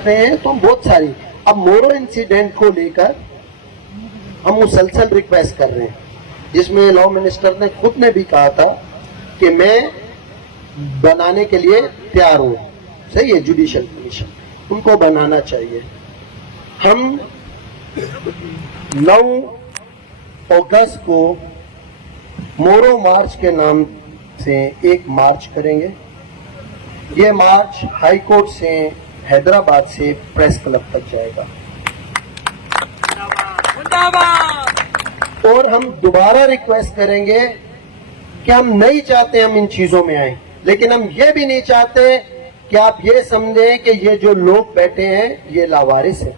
करते हैं तो बहुत सारी, अब मोरो इंसिडेंट को लेकर हम मुसलसल रिक्वेस्ट कर रहे हैं, जिसमें लॉ मिनिस्टर ने खुद ने भी कहा था कि मैं बनाने के लिए तैयार हूँ। सही है, जुडिशियल कमीशन उनको बनाना चाहिए। हम 9 अगस्त को मोरो मार्च के नाम से एक मार्च करेंगे। ये मार्च हाई कोर्ट से हैदराबाद से प्रेस क्लब तक जाएगा और हम दोबारा रिक्वेस्ट करेंगे कि हम नहीं चाहते हम इन चीजों में आए, लेकिन हम ये भी नहीं चाहते कि आप ये समझें कि ये जो लोग बैठे हैं ये लावारिस है।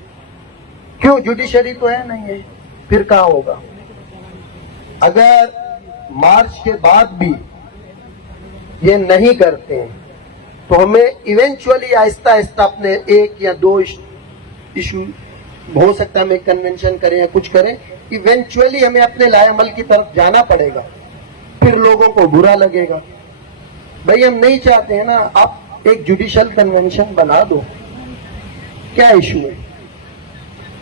क्यों? जुडिशरी तो है नहीं है, फिर कहाँ होगा? अगर मार्च के बाद भी ये नहीं करते हैं तो हमें इवेंचुअली आहिस्ता आहिस्ता अपने 1 या 2 इशू, हो सकता है हम एक कन्वेंशन करें या कुछ करें, इवेंचुअली हमें अपने लाएअमल की तरफ जाना पड़ेगा। फिर लोगों को बुरा लगेगा। भाई हम नहीं चाहते हैं ना, आप एक जुडिशियल कन्वेंशन बना दो, क्या इशू है?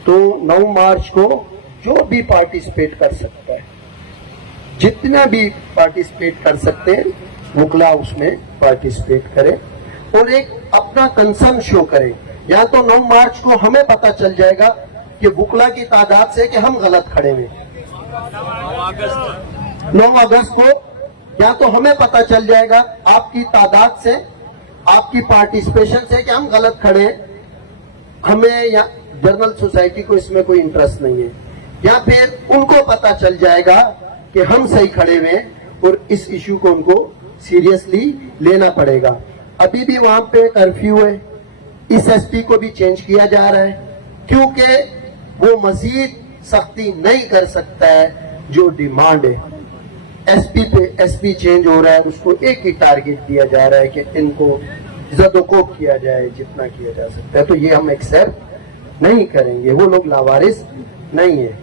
तो 9 मार्च को जो भी पार्टिसिपेट कर सकता है, जितना भी पार्टिसिपेट कर सकते हैं, वुकला उसमें पार्टिसिपेट करें और एक अपना कंसर्न शो करें। या तो 9 मार्च को हमें पता चल जाएगा कि वुकला की तादाद से कि हम गलत खड़े हुए, 9 अगस्त को या तो हमें पता चल जाएगा आपकी तादाद से, आपकी पार्टिसिपेशन से कि हम गलत खड़े हैं, हमें या जर्नल सोसाइटी को इसमें कोई इंटरेस्ट नहीं है, या फिर उनको पता चल जाएगा कि हम सही खड़े हुए हैं और इस इशू को उनको सीरियसली लेना पड़ेगा। अभी भी वहां पे कर्फ्यू है, इस एसपी को भी चेंज किया जा रहा है क्योंकि वो मजीद सख्ती नहीं कर सकता है। जो डिमांड है एसपी पे, एसपी चेंज हो रहा है, उसको एक ही टारगेट दिया जा रहा है कि इनको ज़दोकोब किया जाए जितना किया जा सकता है। तो ये हम एक्सेप्ट नहीं करेंगे, वो लोग लावारिस नहीं है।